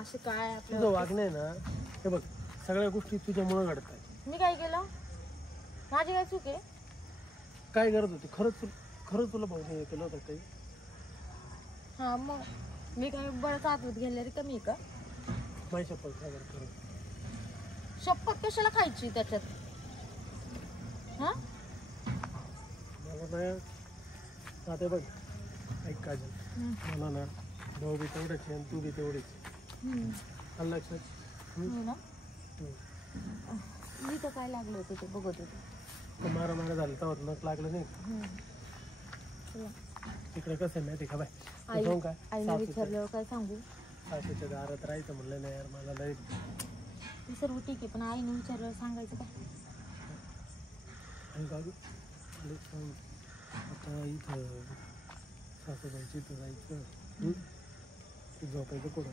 असं काय तुझं वागणं आहे ना, हे बघ सगळ्या गोष्टी तुझ्यामुळे घडतात. मी काय केलं? माझी काय चूक आहे? काय करत होती खरंच तुला भाऊ केलं होतं काही? हा मग मी काय बरंच आतवत गेले रे कमी का? माझी शपथ काय खरं. शपथ कशाला खायची त्याच्यात? हा मला ना आता बघ ऐक काजल, मला ना भाऊ बी तेवढंच आहे आणि तू बी तेवढीच लक्षात. मी तर काय लागलं होतं ते बघत होते. मारा झालं तर नक लागलं नाही. तिकडे कसं आहे माहिती का बाय, आईला विचारल्यावर काय सांगू? सासूच्या दारात राहायचं म्हणलं नाही यार मला लय. सर्व ठीक आहे पण आईने विचारल्यावर सांगायचं काय? आता इथं सासूबाईची इथं जायचं, झोपायचं कुठं?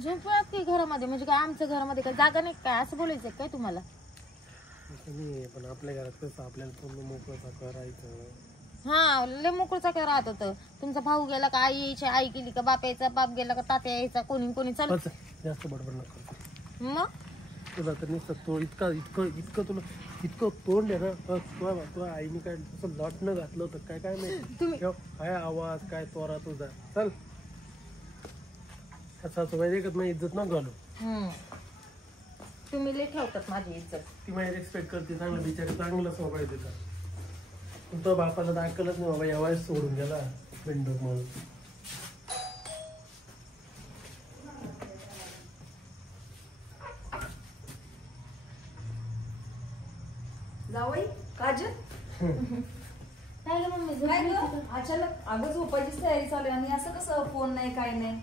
झोपत की घरामध्ये, म्हणजे काय आमच्या घरामध्ये काय जागा नाही काय असं बोलायचं काय तुम्हाला? नाही पण आपल्या घरात कसं आपल्याला पूर्ण मोकळं राहायचं. हा लय मोकळचा काय राहत होतं. तुमचा भाऊ गेला का आई यायची, आई गेली का बाप यायचा, बाप गेला का तात्या यायचा, कोणी चालू. जास्त बडबड नको मग तुला तर नुसतं तो इतकं तुला इतकं तोंड आहे ना. तुझ्या आईने काय तसं लॉटनं घातलं होतं काय काय नाही. काय आवाज काय तोरा तुझा. चल सासूबाई देखत नाही, इज्जत न घालू. तुम्ही लय ठेवतात माझी इज्जत. ती माझी रिस्पेक्ट करते, चांगलं बिचारी चांगलं स्वभाव तिचा. तुमच्या बापाला दाखलच नाही बाबा, या वयस सोडून गेला बिंडोक म्हणून. जावई काजल काय ग मम्मी? काय ग अचानक? अगं झोपायचीच तयारी चालू आहे आणि असं कसं फोन नाही काय नाही?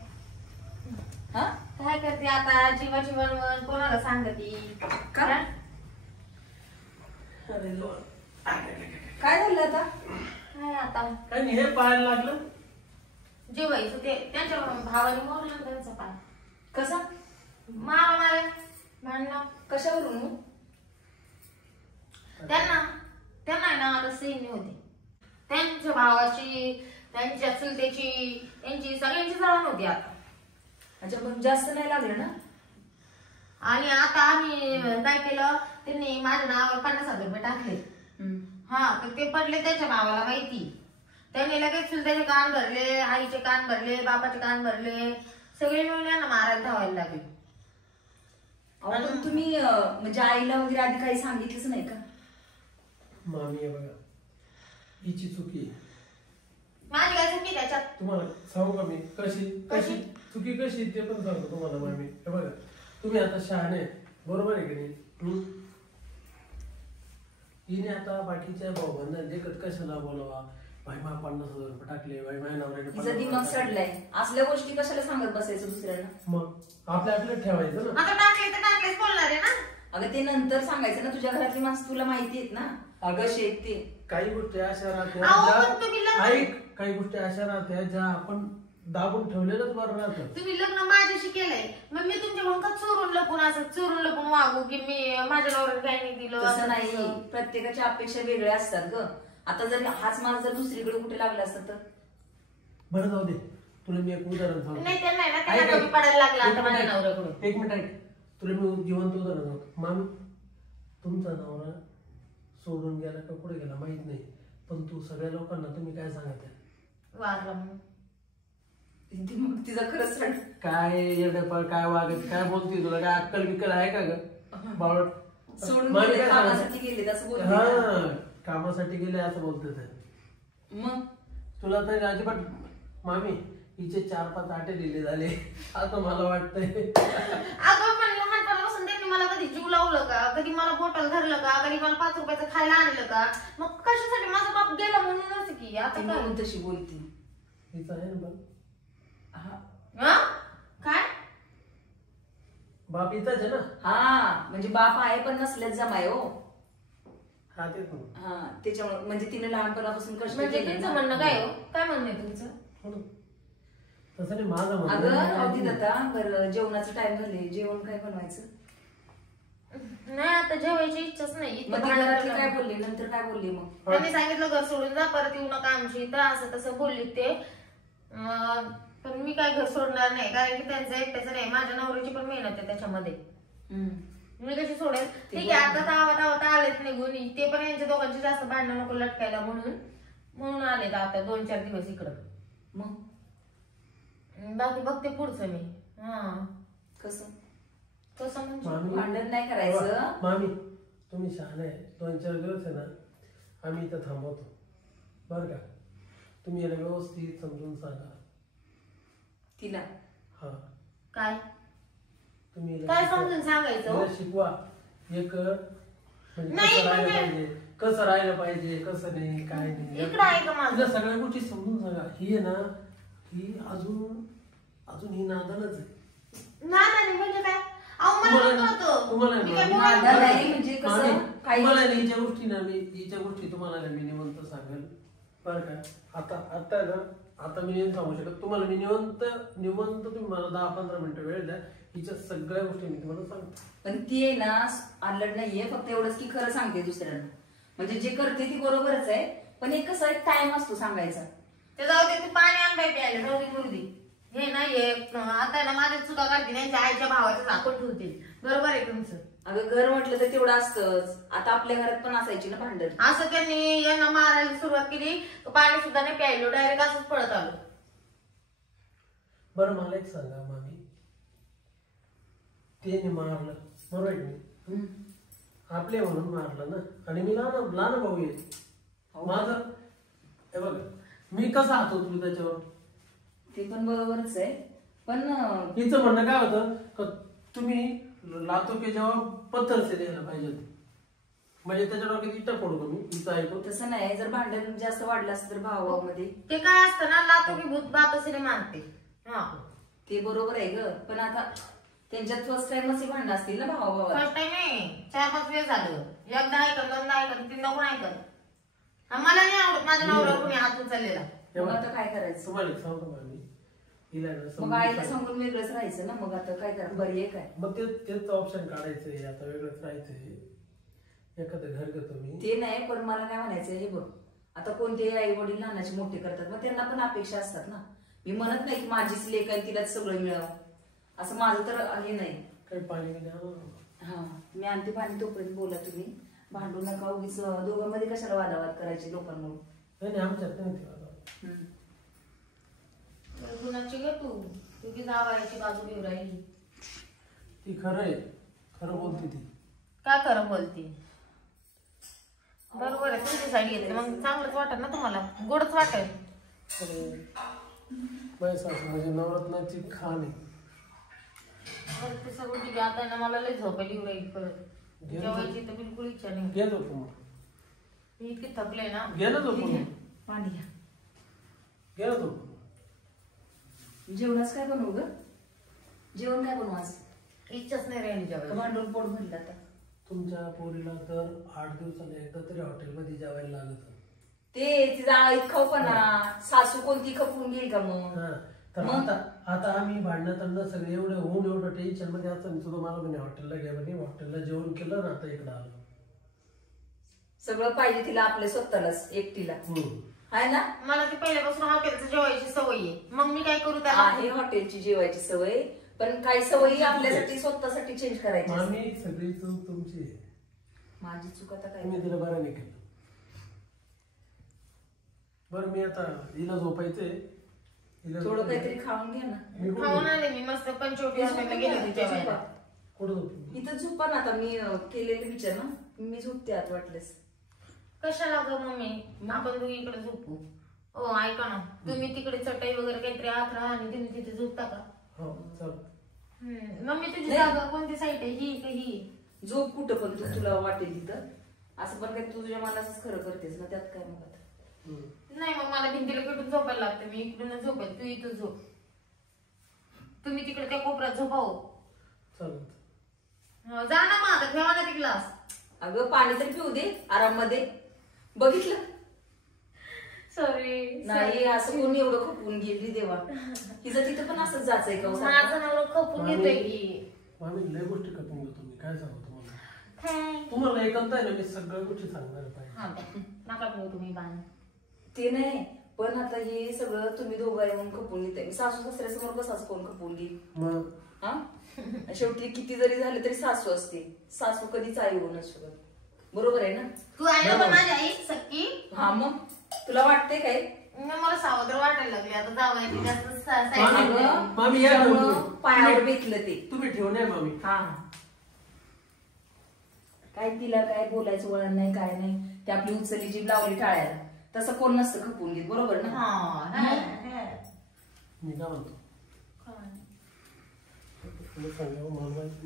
हा काय करते आता? जीवाची वणवण कोणाला सांगती? काय झालं आता? काय आता काय नाही, हे पाहायला लागलं. जेवायचं ते त्यांच्या भावाने मोडलं ना त्यांचा पाय. कसा? मारे भांडणं कशावरून? त्यांना आहे ना आता सैन्य होते. त्यांच्या भावाची, त्यांच्या चुलतेची, त्यांची सगळ्यांची जळण होती आता. अच्छा पण जास्त नाही लागलं ना? आणि आता आम्ही काय केलं, त्यांनी माझ्या नावावर 50,000 रुपये टाकले. हा तर ते पडले त्याच्या भावाला माहिती. त्यांनी लगेच चुलत्याचे कान भरले, आईचे कान भरले, बापाचे कान भरले, सगळे मिळून यांना मारायला धावायला लागले. पण तुम्ही म्हणजे आईला वगैरे आधी काही सांगितलंच नाही का? मामी आहे बघा, हिची चुकी. माझी काय चुकी त्याच्यात? तुम्हाला सांगू का मी कशी चुकी कशी ते पण सांगतो तुम्हाला मामी. हे बघा तुम्ही आता शहाणे बरोबर आहे की नाही. हिने आता बाकीच्या भाऊबांना देखत कशाला बोलावा, भाई मा 50,000 रुपये टाकले, भाई माझ्या नवऱ्याने तिचा दिमाग सडलाय. असल्या गोष्टी कशाला सांगत बसायचं दुसऱ्यांना? मग आपल्या ठेवायचं ना. आता टाकले तर टाकलेच बोलणार आहे ना. अगं ते नंतर सांगायचं ना, तुझ्या घरातली माणसं तुला माहिती आहेत ना. अगं शेत ते काही गोष्टी अशा राहत्या, ऐक, काही गोष्टी अशा राहत्या ज्या आपण दाबून ठेवलेलंच बरं राहतं. तुम्ही लग्न माझ्याशी केलंय, मग मी तुमच्याकडून का चोरून लपून वागू की मी माझ्या नवऱ्याला काही नाही दिलं? तसं नाही, प्रत्येकाच्या अपेक्षा वेगळ्या असतात ग. आता जर हाच माणूस जर दुसरीकडे कुठे लागला असता तर? बरं जाऊ दे, तुला मी एक उदाहरण सांगतो. नाही त्यांना आहे ना, त्यांना कमी पडायला लागला आता माझ्या नवऱ्याकडून. एक मिनिट ऐक, तुला मी जिवंत उदाहरण सांगतो. मामी तुमचा नवरा सोडून गेला का कुठे गेला माहित नाही, पण तू सगळ्या लोकांना तुम्ही काय सांगायचं? वारला म्हणून. मग तिचा खरंच सण काय येडपाळ काय वागत काय बोलते, तुला काय अक्कल बिक्कल आहे का ग बावळ? सोडून गेले, कामासाठी गेले असं बोलते. हा कामासाठी गेले असं बोलते ते. मग तुला तर अजिबात मामी हिचे 4-5 आटे दिले झाले असं मला वाटतंय. अगं पण लहानपणापासून त्यांनी मला कधी जीव लावलं का, कधी मला बॉटल धरलं का, कधी मला 5 रुपयाचं खायला आणलं का? मग कशासाठी माझा बाप गेला म्हणूनच की. आता काय तशी बोलती हिचं आहे ना बघ. काय बाप हिचाच आहे ना? हा म्हणजे बाप आहे पण नसल्याच जमाय हो. हा तेच हा त्याच्यामुळे म्हणजे तिने लहानपणापासून कष्ट म्हणजे तुमचं म्हणणं काय हो? काय म्हणणं आहे तुमचं? तसं नाही माझं अगं अवधी आता बरं जेवणाचं टाइम झाले, जेवण काय बनवायचं? नाही आता जेवायची इच्छाच नाही. घरातली काय बोलली, नंतर काय बोलली? मग त्यांनी सांगितलं घर सोडून जा, परत येऊ नका आमची इथं, असं तसं बोलली ते. पण मी काय घर सोडणार नाही, कारण की त्यांचं एकट्याचं नाही, माझ्या नवऱ्याची पण मेहनत आहे त्याच्यामध्ये. मी कशी सोडेल? ठीक आहे, आता धावत आलेत निघून, ते पण यांच्या दोघांची जास्त भांडणं नको लटकायला म्हणून आलेत आता 2-4 दिवस इकडं. मग बाकी बघते पुढचं मी. हा कसं म्हणजे भांडण नाही करायचं. मामी तुम्ही शहाणे आहे, 2-4 दिवस आहे ना आम्ही इथं थांबवतो बरं का. तुम्ही याला व्यवस्थित समजून सांगा तिला. हा काय तुम्ही काय समजून सांगायचं? शिकवा एक नाही म्हणजे कसं राहिलं पाहिजे, कसं नाही, काय नाही. इकडं आहे का माझं? सगळ्या गोष्टी समजून सांगा. ही आहे ना, ही अजून ही नादानच आहे. नादानी म्हणजे काय? अहो मला नव्हतं. तुम्हाला मी काय बोलायला नाही म्हणजे कसं काही तुम्हाला हिच्या गोष्टी ना मी हिच्या गोष्टी तुम्हाला मी निवंत सांगेल बरं का. आता ना आता मी नाही सांगू शकत तुम्हाला. मी निवंत तुम्ही मला 10-15 मिनिटं वेळ द्या, हिच्या सगळ्या गोष्टी मी तुम्हाला सांगतो. पण ती आहे ना आलड नाहीये, फक्त एवढंच की खरं सांगते दुसऱ्यांना. म्हणजे जे करते ती बरोबरच आहे, पण एक कसं एक टाइम असतो सांगायचा. ते जाऊ दे, तू पाणी आण बाई प्यायला, जाऊ दे मुलगी. हे नाही आता ना माझ्या चुका काढतील, त्यांच्या आईच्या भावाचं झाकून ठेवतील. बरोबर आहे तुमचं. अगं घर म्हटलं तर तेवढं असतंच. आता आपल्या घरात पण असायची ना भांडण. असं त्यांनी यांना मारायला सुरुवात केली, पाणी सुद्धा नाही प्यायलो, डायरेक्ट असंच पळत आलो. बरं मला एक सांगा मामी, ते मारलं बरोबर आहे, आपले म्हणून मारलं ना, आणि मी लहान भाऊ आहे माझं. हे बघ मी कसा हात होतो त्याच्यावर, ते पण बरोबरच आहे. पण हिचं म्हणणं काय होतं का तुम्ही लातो की जेव्हा पत्थर से द्यायला पाहिजे, म्हणजे त्याच्या डोक्यात इटा पडतो मी हिचं ऐकून. तसं नाही, जर भांडण जास्त वाढलं असतं तर भावामध्ये ते काय असतं ना, लातो की भूत बातोसीने मानते. हा ते बरोबर आहे ग, पण आता त्यांच्यात फर्स्ट टाइमच भांडण असतील ना भावा. फर्स्ट टाइम नाही, 4-5 वेळ झालं. एकदा ऐकत, दोनदा ऐकत, 3दा कोण ऐकत. मला नाही आवडत माझ्या नवऱ्यावर कोणी हात उचललेला. मग आता काय करायचं? तुम्हाला एक सांगतो मामी, मग आईला सांगून वेगळंच राहायचं ना. मग आता काय करा, बरी आहे काय? मग तेच ऑप्शन काढायचंय, आता वेगळंच राहायचंय, एखादं घर घेतो मी. ते नाही, पण मला काय म्हणायचं हे बघ, आता कोणते आई वडील लहानाचे मोठे करतात, मग त्यांना पण अपेक्षा असतात ना. मी म्हणत नाही की माझीच लेक आहे तिलाच सगळं मिळावं, असं माझं तर हे नाही. काही पाणी हा मी आणते पाणी, तोपर्यंत बोला तुम्ही. भांडू नका उगीच, दोघांमध्ये कशाला वादावाद करायचे लोकांमुळे. नाही आमच्यात नाही. गुणाची ग तू की जावायची बाजू घेऊन राहिली. ती खरं बोलते ती. काय खरं बोलते? बरोबर आहे, तुमची साईड घेतली मग चांगलंच वाटत ना तुम्हाला, गोडच वाटेल. म्हणजे नवरत्नाची खाण आहे. ते सगळं ठीक आहे. आता ना मला लय झोपायला येऊ राहील, परत जेवायची तर बिलकुल इच्छा नाही. घे झोप मग. मी इतकी थकले ना. घे ना झोप, पाणी घ्या. घे ना झोप. जेवणाच काय बनवू ग? जेवण काय बनवू आज? इच्छाच नाही राहिली जेवायला. भांडून पोट भरलं आता. तुमच्या पोरीला तर 8 दिवसाला एकदा तरी हॉटेलमध्ये जेवायला लागत. ते तिचा खाऊपणा, सासू कोणती खपून घेईल का मग? तर आता आम्ही भांडणात सगळे एवढं टेन्शन मध्ये असं सुद्धा मला म्हणे हॉटेलला घ्या, म्हणे हॉटेलला जेवण केलं ना, आता इकडं आलो. सगळं पाहिजे तिला आपल्या स्वतःलाच एकटीला आहे ना. मला ती पहिल्यापासून हॉटेलचं जेवायची सवय आहे, मग मी काय करू त्याला? आहे हॉटेलची जेवायची सवय, पण काही सवयी आपल्यासाठी स्वतःसाठी चेंज करायची. आम्ही सगळी चूक तुमची, माझी चूक आता काय? तुम्ही तिला बरं नाही केलं. बरं मी आता हिला झोपायचंय, थोडं काहीतरी खाऊन घ्या ना. खाऊन आले मी मस्त 45 रुपयाला गेले होते जेवायला. कुठं झोप? इथं झोपा ना. आता मी केलेले विचार ना, मी झोपते आत वाटलेस. कशाला ग मम्मी, आपण दोघी इकडे झोपू. हो ऐका ना, तुम्ही तिकडे चटई वगैरे काहीतरी आत राहा आणि तुम्ही तिथे झोपता का? हो चल. मम्मी तुझी जागा कोणती साईड आहे, ही का ही? झोप कुठं पण तुला वाटेल तिथं. असं पण काही तुझ्या मनाच खरं करतेस ना, त्यात काय मग आता. नाही मग मला भिंतीला पेटून झोपायला लागतं, मी इकडून झोपेल, तू इथं झोप. तुम्ही तिकडे त्या कोपऱ्यात झोपाव. जा ना मग, आता ठेवा ना ते ग्लास. अगं पाणी तर पिऊ दे आराम मध्ये. बघितलं सॉरी नाही, असं कोणी एवढं खपून गेली देवा. हिचं तिथं पण असंच जायचंय का? माझं नवरा खपून घेतोय की. आम्ही लय गोष्टी खपून घेतो, मी काय सांगू तुम्हाला. तुम्हाला एकंत आहे ना, मी सगळ्या गोष्टी सांगणार पाहिजे. नका बघू तुम्ही बाण. ते नाही, पण आता हे सगळं तुम्ही दोघं येऊन खपून घेताय. सासू सासऱ्यासमोर कसाच कोण खपून घेईल? हा शेवटी किती जरी झाले तरी सासू असते. सासू कधीच आई होऊ नसू शकत. बरोबर आहे ना? तू आई ना माझी आई सक्की. हा मग तुला वाटते काय? मला सावत्र वाटायला लागले आता जावायची जास्त मामी या पायावर बेतलं ते तुम्ही ठेवणे मामी. हा काय तिला काय बोलायचं वळण नाही काय नाही. ते आपली उचलली जीभ लावली टाळ्याला. तसं कोण नसतं खपून घेत. बरोबर ना? मी काय म्हणतो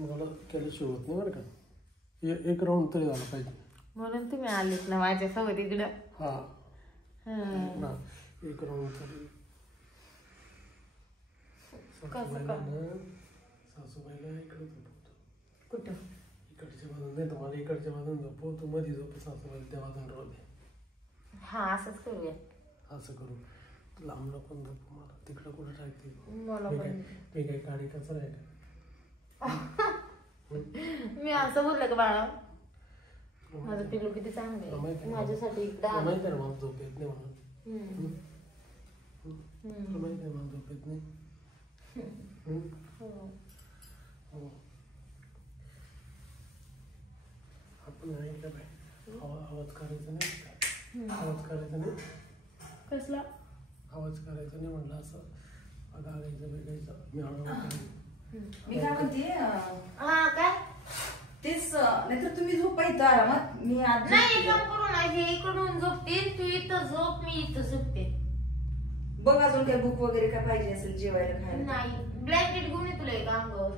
मला केल्याशिवाय होत नाही बरं का. एक राऊंड तरी झाला पाहिजे म्हणून तुम्ही आलेत ना माझ्यासोबत इकडं. हा एक राऊंड तरी. सासूबाईला इकडे कुठं इकडच्या बाजून नाही तुम्हाला इकडच्या बाजून झोपव. तू मध्ये झोप. सासूबाईला त्या बाजून राहू दे. हा असंच करूया. असं करू. लांबला पण झोप. मला तिकडं कुठं टाकते. मी काय काडी कसं आहे का? मी असं बोललं का बाळा? माझं पिल्लू किती चांगलं आहे माझ्यासाठी इकडं माहिती आहे ना मला झोप येत नाही म्हणून. माहिती आहे मला झोप येत नाही. आपण ऐकलं पाहिजे. आवाज करायचा नाही. आवाज करायचा नाही. कसला आवाज करायचा नाही म्हणलं असं गागायचं बिगायचं. मी काय म्हणते हा काय तेच नाहीतर तुम्ही झोपा इथं आरामात. मी आज नाही करून इकडून झोपते. तू इथं झोप मी इथं झोपते. बघ अजून काही भूक वगैरे काय पाहिजे असेल जेवायला खायला. नाही ब्लँकेट घेऊन ये तुला एक अंगावर.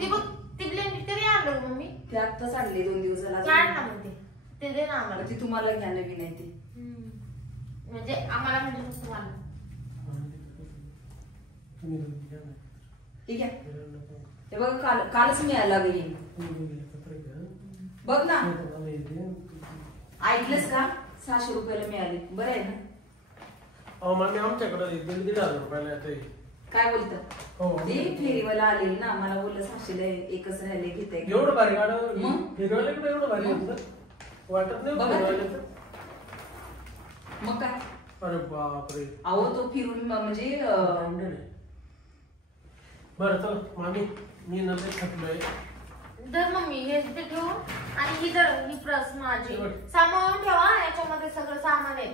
ते बघ ते ब्लँकेट कधी आणलं मम्मी? ते आत्ताच आणले 2 दिवस झाला. काढ ना मग ते दे ना आम्हाला. ती तुम्हाला घ्या नवीन आहे ती. म्हणजे आम्हाला म्हणजे नुसतं मला. ठीक आहे ते बघ कालच मिळाला घरी. बघ ना ऐकलंस का? 600 रुपयाला मिळाले. बरं आहे ना? मामी आमच्याकडे 1,500 रुपयाला येते. काय बोलतात? ते फेरीवाला आलेली ना मला बोललं 600 एकच राहिले घेते. एवढं भारी गाडं फिरवायला कुठे एवढं भारी वाटत नाही. मग काय? अरे बापरे. अहो तो फिरून म्हणजे बरं चल मामी मी नंतर थकलोय. धर मम्मी हे ते ठेव आणि ही धर ही प्रस माझी सांभाळून ठेवा. याच्यामध्ये सगळं सामान आहे.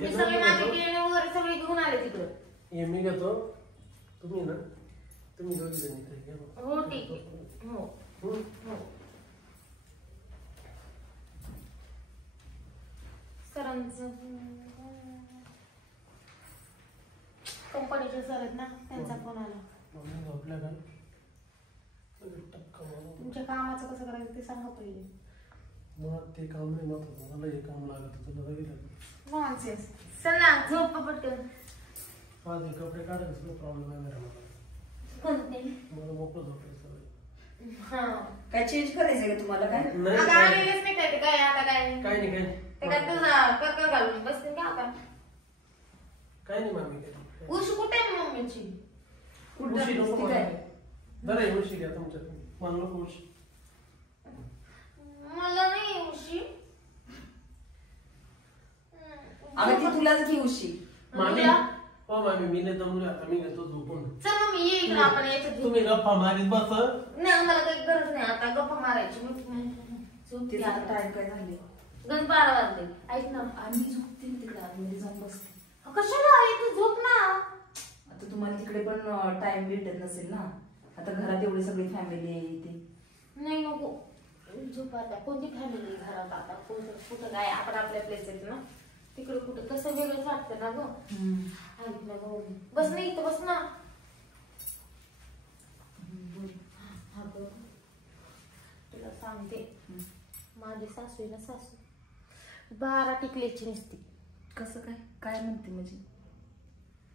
मी सगळे माझी खेळणे वगैरे सगळे घेऊन आले तिकडे. हे मी घेतो. तुम्ही ना तुम्ही दोघी जणी घ्या. हो ठीक आहे. हो हो सरांचं कंपनीचे सर आहेत ना त्यांचा फोन आला. झोपल्या का? तुमच्या कामाचं कसं करायचं ते सांगा पहिले. मला ते काम नाही महत्वाचं. मला हे काम लागत तुला बघितलं नॉनसेन्स. चल ना झोप पटकन. माझे कपडे काढायचं प्रॉब्लेम आहे मला. कोणते? मला मोकळं झोपायचं. काय चेंज करायचंय का तुम्हाला? काय आता आलेलेच नाही काय ते काय आता काय काय नाही काय ते काय तुझा कर्कर घालून बसते का आता? काय नाही मामी काय. उशी कुठे आहे मम्मीची? उशी नको जरा उशी घ्या तुमच्या. मला नको उशी. मला नाही उशी. अगं ती तुलाच घे उशी. मामी हो मामी मी नाही दमलो आता. मी घेतो झोपून. चल मम्मी ये इकडे आपण याच्यात. तुम्ही गप्पा मारीत बस. नाही मला काही गरज नाही आता गप्पा मारायची. तिचा टाइम काय झाले? गण 12 वाजले. ऐक ना आम्ही झोपते तिकडे आतमध्ये जाऊन बसते. कशाला तू झोप ना. आता तुम्हाला तिकडे पण टाइम भेटत नसेल ना. आता घरात एवढी सगळी फॅमिली आहे इथे. नाही नको झोप आता. कोणती फॅमिली घरात आता? कुठं काय आपण आपल्या प्लेस आहेत ना तिकडे कुठं कसं वेगळंच वाटतं ना ग. ऐक ना ग बस नाही इथं बस ना. हा ग तुला सांगते माझी सासू आहे ना सासू 12 टिकल्याची नसती. कसं काय? काय म्हणते म्हणजे?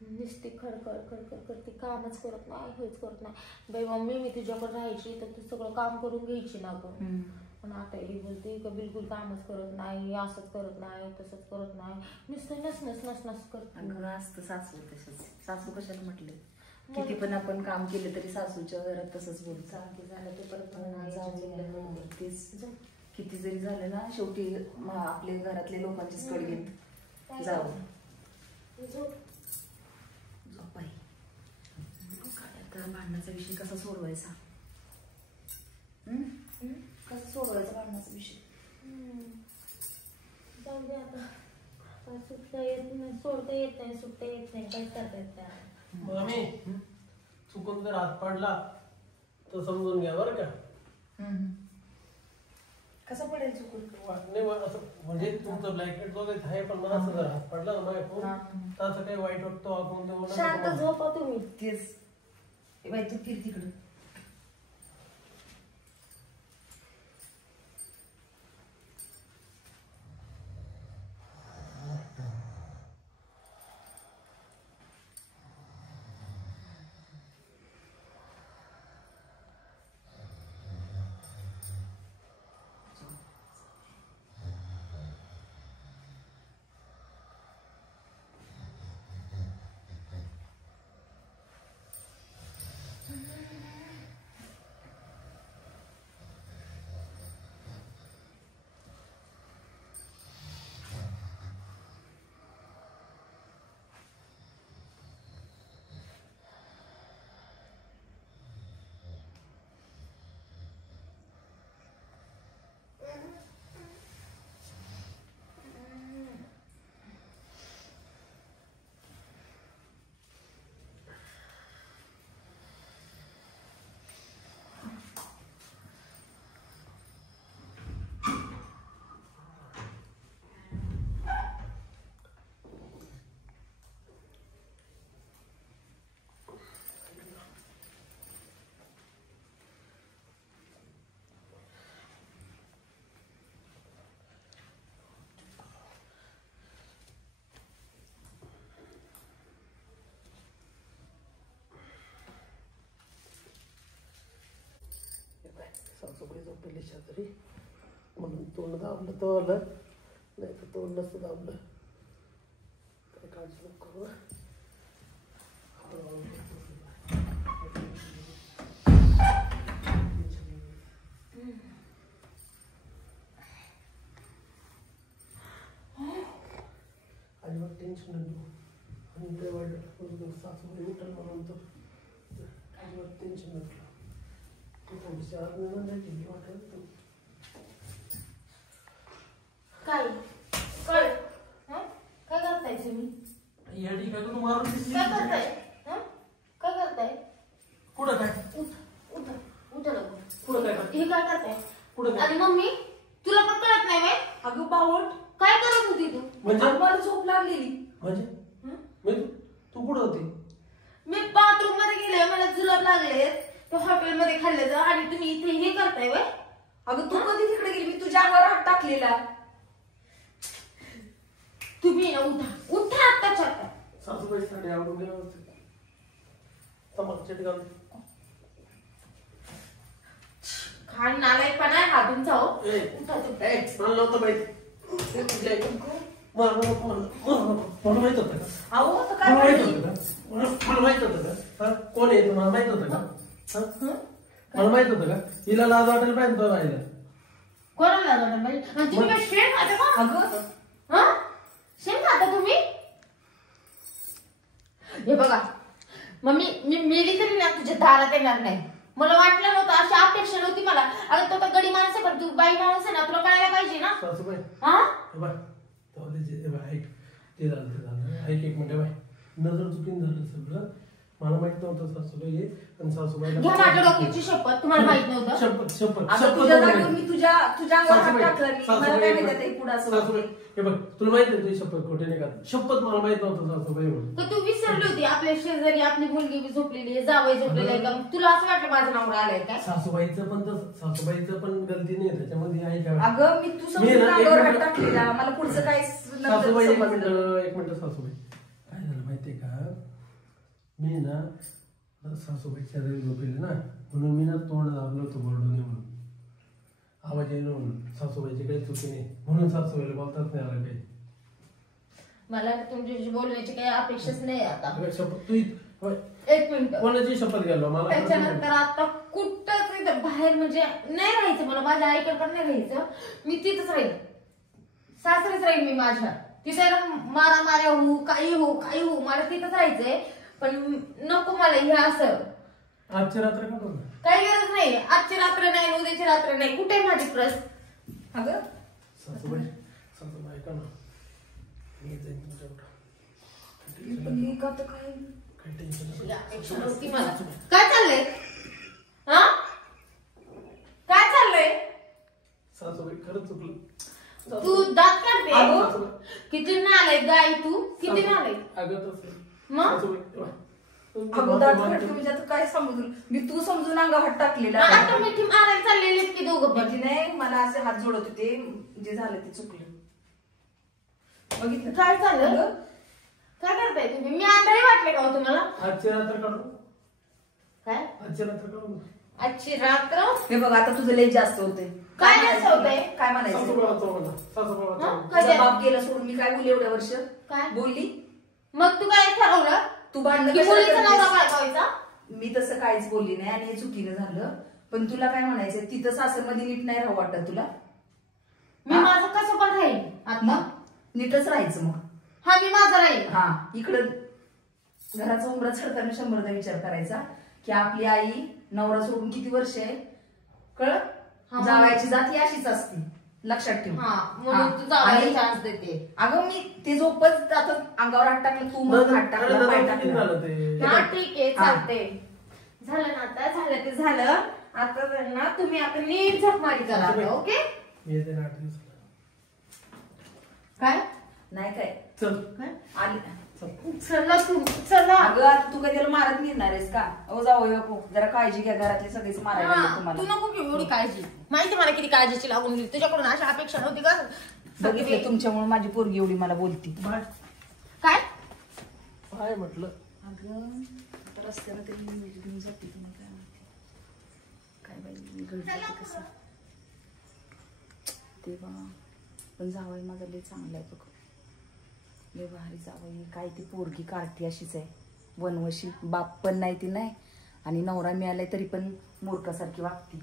नुसती खडखड खडखड करते. कामच करत नाही. हेच करत नाही. बाई मम्मी मी तुझ्याकडे राहायची तर तू सगळं काम करून घ्यायची ना ग. पण आता ही बोलते का बिलकुल कामच करत नाही. असंच करत नाही तसंच करत नाही. नुसतं नस नस नस नस करत. असतं सासू तसंच. सासू कशाला म्हटले? किती पण आपण काम केलं तरी सासूच्या घरात तसंच बोलत. चालते झालं ते परत तेच किती जरी झालं ना शेवटी आपल्या घरातले लोकांचीच कड घेत. जाऊ झोप. झोप आई. काय आता भांडणाचा विषय कसा सोडवायचा? कसा सोडवायचा भांडणाचा विषय? जाऊ दे आता. काय सुटता येत नाही, सोडता येत नाही, सुटता येत नाही, काय करता येत नाही. मामी चुकून जर हात पाडला तर समजून घ्या बरं का. कसा पडेल चुकून? नाही असं म्हणजे तुमचं ब्लॅकेट वगैरे आहे पण मला असं जर हात पडला ना माझ्या तर असं काही वाईट वाटतं आपण शांत झोपा तुम्ही. तेच बाई तू फिर तिकडं. सासूबाई झोपली शेजारी म्हणून तोंड दाबलं तो आलं नाही तर तोंड नसतं दाबलं. काय काळजी नको करू. अजिबात टेन्शन नको. आणि ते वाईट सासूबाई उठल म्हणून तर अजिबात टेन्शन नको. काय काय काय करताय तुम्ही? काय करताय? काय करताय? कुठं काय उठा उठा नको. कुठं काय हे काय करताय? कुठं आणि मम्मी तुला पण कळत नाही बाई? अगं बावट काय करत होती तू? म्हणजे मला झोप लागलेली. म्हणजे तू कुठं होती? मी बाथरूम मध्ये गेले, मला जुलाब लागले, ते हॉटेलमध्ये खाल्ले जा आणि तुम्ही इथे हे करताय बाई? अगं तू कधी तिकडे गेली? मी तुझ्या अंगावर हात टाकलेला. तुम्ही ना उठा उठा आत्ताच्या आता. सासूबाई साडी आवडून व्यवस्थित तमाकचट घालून खाण नालायकपणा आहे हा तुमचा. हो उठा तुम्ही. मला नव्हतं माहिती. मला माहित होतं का? अहो तर मला माहित काय होतं का? मला माहित होतं का? कोण आहे तुम्हाला माहित होतं का? मला माहित होतं का? हिला लाज वाटेल पाहिजे तो राहिला. कोणाला जाणार बाई? आणि तुम्ही काय शेण खाता का? अगं शेण खाता तुम्ही? हे बघा मम्मी, मी मेली तरी ना तुझ्या दारात येणार नाही. मला वाटलं नव्हतं, अशी अपेक्षा नव्हती मला. अगं तो तर गडी माणूस आहे, पण तू बाई माणूस आहे ना, तुला कळायला पाहिजे ना. सासूबाई हा ऐक ते झालं ऐक एक मिनिट बाय. नजर चुकीन झालं सगळं. मला माहित नव्हतं सासूबाई आणि सासूबाईला घ्या माझ्या डोक्याची शपथ. तुम्हाला माहित नव्हतं? शपथ शपथ अगं तुझ्या जागेवर मी तुझ्या अंगावर हात टाकला. मला काय माहिती आता पुढे असं सासूबाई हे बघ तुला माहित आहे तुझी शपथ खोटे नाही का? शपथ मला माहित नव्हतं सासूबाई म्हणून. तर तू विसरली होती आपल्या शेजारी आपली मुलगी बी झोपलेली आहे, जावई झोपलेली आहे का? तुला असं वाटलं माझं नाव आलंय काय? सासूबाईचं पण गलती नाही त्याच्यामध्ये आहे का? अगं मी तू समजून अंगावर हात टाकलेला. मला पुढचं काय सासूबाई एक मिनिट सासूबाई काय झालं माहितीये का? मी ना सासूबाईच्या घरी झोपले ना म्हणून मी ना तोंड दाबलं होतं बोलडोने म्हणून आवाज येणं म्हणून. सासूबाईची काही चुकी नाही म्हणून सासूबाईला बोलताच नाही आला काही. मला तुमच्याशी बोलण्याची काही अपेक्षाच नाही आता. शपथ तू एक मिनिट. कोणाची शपथ घ्यायला मला? त्याच्यानंतर आता कुठंच बाहेर म्हणजे नाही राहायचं मला. माझ्या आईकडे पण नाही राहायचं. मी तिथंच राहील, सासरीच राहील मी माझ्या. तिथे मारामाऱ्या होऊ काही होऊ मला तिथंच राहायचंय. पण नको मला हे असं. आजची रात्र का बघ काही गरज नाही. आजची रात्र नाही, उद्याची रात्र नाही. कुठे माझी प्रस? अगं सासूबाई का ना मी जाईन तुमच्याकडं. काही टेन्शन नाही. अपेक्षा नव्हती मला. काय चाललंय? हा काय चाललंय? सासूबाई खरंच चुकलं. तू दात काढते. किती नालाय गाय तू, किती नालाय. अगं तसं मग अगं दात काढते म्हणजे आता काय समजून मी तू समजून अंगा हात टाकलेला आता मिठी मारायला चाललेली की दोघं पण. भीती नाही मला असे हात जोडत होते जे झालं ते चुकलं. बघितलं काय चाललं? काय करताय तुम्ही? मी आंधळी वाटले का हो तुम्हाला? आजची रात्र काढू. काय आजची रात्र काढू. आजची रात्र? हे बघ आता तुझं लय जास्त होतंय. काय जास्त होतंय? काय म्हणायचं? सासूबाई बाप गेला सोडून मी काय बोलली एवढ्या वर्ष? काय बोलली? मग तू काय ठरवलं? तू भांडण की कशाला मुलीचा नवरा करतेस? बायकोचा? मी तसं काहीच बोलली नाही आणि हे चुकीनं झालं. पण तुला काय म्हणायचं तिथं सासरमध्ये नीट नाही राहू वाटत तुला? मी माझं कसं पण राहील आता. नीटच राहायचं मग. हा मी माझं राहील. हा इकडं घराचा उंबरा चढताना 100दा विचार करायचा की आपली आई नवरा सोडून किती वर्ष आहे कळ. जावायची जात ही अशीच असते लक्षात ठेव. म्हणून तू जावायला चान्स देते. अगं मी ते झोपच आता अंगावर हात टाकलं तू मग हात टाकला पाय टाकला. हा ठीक आहे चालते. झालं ना आता झालं ते झालं. आता ना तुम्ही आता नीट झकमारी करा. ओके काय नाही काय चल आली चला तू चला. अगं आता तू काय त्याला मारत निघणार आहेस का? अहो जाऊ जरा काळजी घ्या घरातले सगळेच मारायला लागले तुम्हाला. तू नको घेऊ एवढी काळजी. माहिती मला किती काळजीची लागून गेली. तुझ्याकडून अशा अपेक्षा नव्हती का? बघितलं तुमच्यामुळे माझी पोरगी एवढी मला बोलती. काय काय म्हटलं? अगं आता रस्त्याला तरी घेऊन जाते तुम्हाला काय माहिती काय बाई घडलं कसं तेव्हा. पण जावई माझा लय चांगला आहे बघ. लय भारी जावई. काय ती पोरगी कार्टी अशीच आहे वनवशी. बाप पण नाही ती नाही आणि नवरा मिळालाय तरी पण मूर्खासारखी वागती.